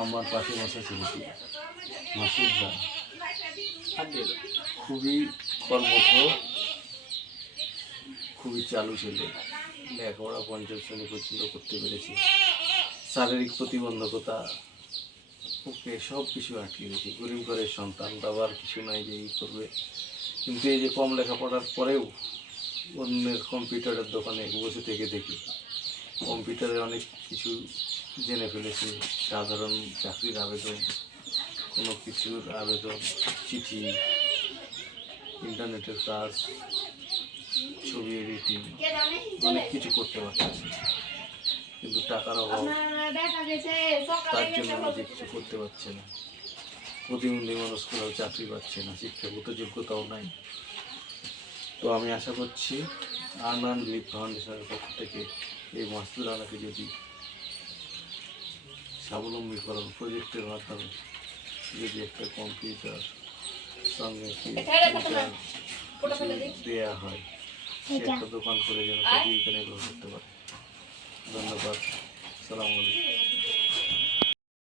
আমার পাশে বসা ছেলেটি মাসুদরা খুবই কর্মঠ, খুবই চালু ছেলে। লেখাপড়া পঞ্চম শ্রেণী পর্যন্ত করতে পেরেছে। শারীরিক প্রতিবন্ধকতা ওকে সব কিছু আটকে গেছে। গরিব ঘরের সন্তান, বাবার কিছু নাই যে এই করবে, কিন্তু এই যে কম লেখাপড়ার পরেও অন্যের কম্পিউটারের দোকানে বসে থেকে দেখে কম্পিউটারে অনেক কিছু জেনে ফেলেছে। সাধারণ চাকরির আবেদন, কোনো কিছুর আবেদন, চিঠি, ইন্টারনেটের কাজ, ছবি এডিটিং, অনেক কিছু করতে পারতেছে। কিন্তু টাকার অভাব, তার জন্য নিজে কিছু করতে পারছে না। প্রতিবন্ধী মানুষগুলোও চাকরি পাচ্ছে না, শিক্ষাগত যোগ্যতাও নাই। তো আমি আশা করছি আনান লিভ ফাউন্ডেশনের পক্ষ থেকে এই মাসুদ রানাকে যদি স্বাবলম্বীকরণ প্রজেক্টের মাধ্যমে যদি একটা কম্পিউটার সঙ্গে দেওয়া হয়, সে একটা দোকান করে যেন জীবিকা নির্বাহ করতে পারে। ধন্যবাদ। আসসালামু আলাইকুম।